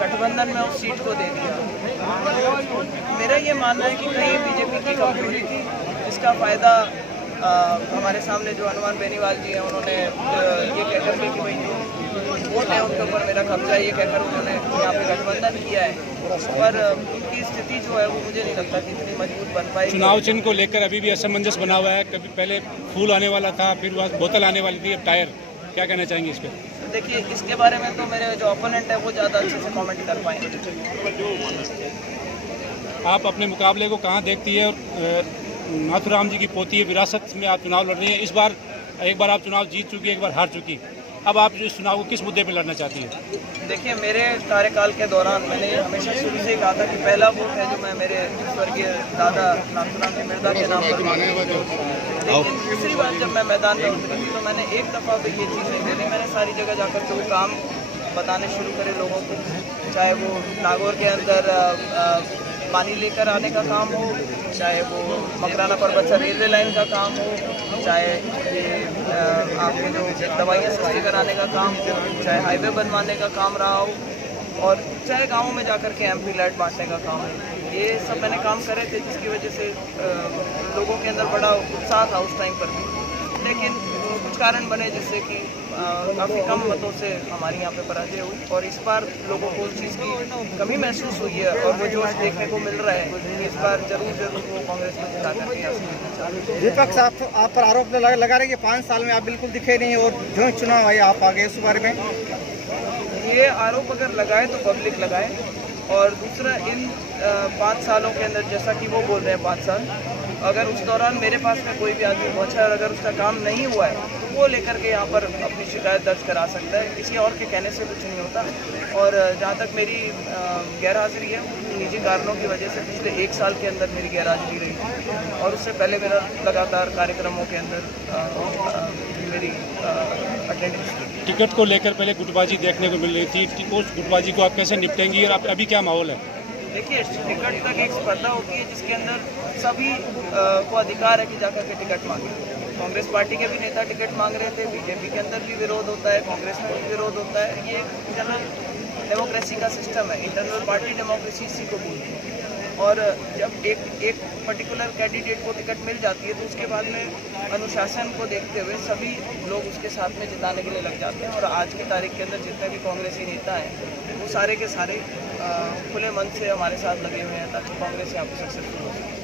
गठबंधन में उस सीट को दे दिया। तो मेरा ये मानना है कि कहीं बीजेपी की कमजोरी थी, इसका फ़ायदा हमारे सामने जो हनुमान बेनीवाल जी हैं उन्होंने ये कहकर के कि भाई जो वोट है उनके ऊपर मेरा कब्जा है, ये कहकर उन्होंने यहाँ पे गठबंधन किया है, पर उनकी स्थिति जो है वो मुझे नहीं लगता कि इतनी मजबूत बन पाएगी। चुनाव चिन्ह को लेकर अभी भी असमंजस बना हुआ है, कभी पहले फूल आने वाला था, फिर वहाँ बोतल आने वाली थी, अब टायर। क्या कहना चाहेंगे इस पर? देखिए, इसके बारे में तो मेरे जो ओपोनेंट है वो ज़्यादा अच्छे से कमेंट कर पाएंगे। आप अपने मुकाबले को कहाँ देखती है? और नाथुराम जी की पोती है, विरासत में आप चुनाव लड़ रही हैं। इस बार एक बार आप चुनाव जीत चुकी है, एक बार हार चुकी, अब आप इस चुनाव को किस मुद्दे पे लड़ना चाहती है? देखिए, मेरे कार्यकाल के दौरान मैंने हमेशा शुरू से कहा था कि पहला वोट है जो मैं मेरे स्वर्गीय दादा नाथुराम जी मिर्जा के नाम पर। लेकिन दूसरी बार जब मैं मैदान में उतरी तो मैंने एक दफ़ा भी ये चीज़ नहीं बोली, मैंने सारी जगह जाकर के वो काम बताने शुरू करे लोगों को, चाहे वो नागौर के अंदर पानी लेकर आने का काम हो, चाहे वो मकराना परबत रेलवे लाइन का काम हो, चाहे ये आपके जो दवाइयाँ सस्ती कराने का काम हो, चाहे हाईवे बनवाने का काम रहा हो, और चाहे गाँवों में जाकर के एमपी लाइट बांटने का काम हो। ये सब मैंने काम करे थे, जिसकी वजह से लोगों के अंदर बड़ा उत्साह था उस टाइम पर भी। लेकिन कुछ कारण बने जिससे कि काफ़ी कम मतों से हमारी यहाँ पे पराजय हुई, और इस बार लोगों को उस चीज़ की कमी महसूस हुई है, और वो जोश देखने को मिल रहा है कि इस बार जरूर वो कांग्रेस को जिता कर। विपक्ष आप पर आरोप लगा रहे हैं कि 5 साल में आप बिल्कुल दिखे नहीं और जो चुनाव आए आप आगे, इस बारे में? ये आरोप अगर लगाए तो पब्लिक लगाए, और दूसरा इन 5 सालों के अंदर जैसा कि वो बोल रहे हैं 5 साल, अगर उस दौरान मेरे पास में कोई भी आदमी पहुंचा और अगर उसका काम नहीं हुआ है तो वो लेकर के यहाँ पर अपनी शिकायत दर्ज करा सकता है, किसी और के कहने से कुछ नहीं होता। और जहाँ तक मेरी गैरहाजिरी है, निजी कारणों की वजह से पिछले 1 साल के अंदर मेरी गैरहाजिरी रही, और उससे पहले मेरा लगातार कार्यक्रमों के अंदर मेरी अटेंडेंस थी। टिकट को लेकर पहले गुटबाजी देखने को मिल रही थी, उस गुटबाजी को आप कैसे निपटेंगी और अभी क्या माहौल है? देखिए, टिकट तक एक स्पर्धा होती है जिसके अंदर सभी को अधिकार है कि जाकर के टिकट मांगे। कांग्रेस पार्टी के भी नेता टिकट मांग रहे थे, बीजेपी के अंदर भी विरोध होता है, कांग्रेस में भी विरोध होता है। ये इंटरनल डेमोक्रेसी का सिस्टम है, इंटरनल पार्टी डेमोक्रेसी इसी को बोलती है। और जब एक पर्टिकुलर कैंडिडेट को टिकट मिल जाती है तो उसके बाद में अनुशासन को देखते हुए सभी लोग उसके साथ में जिताने के लिए लग जाते हैं। और आज की तारीख के अंदर जितने भी कांग्रेसी नेता हैं वो सारे के सारे खुले मन से हमारे साथ लगे हुए हैं ताकि कांग्रेस यहाँ पर सक्सेसफुल हो सके।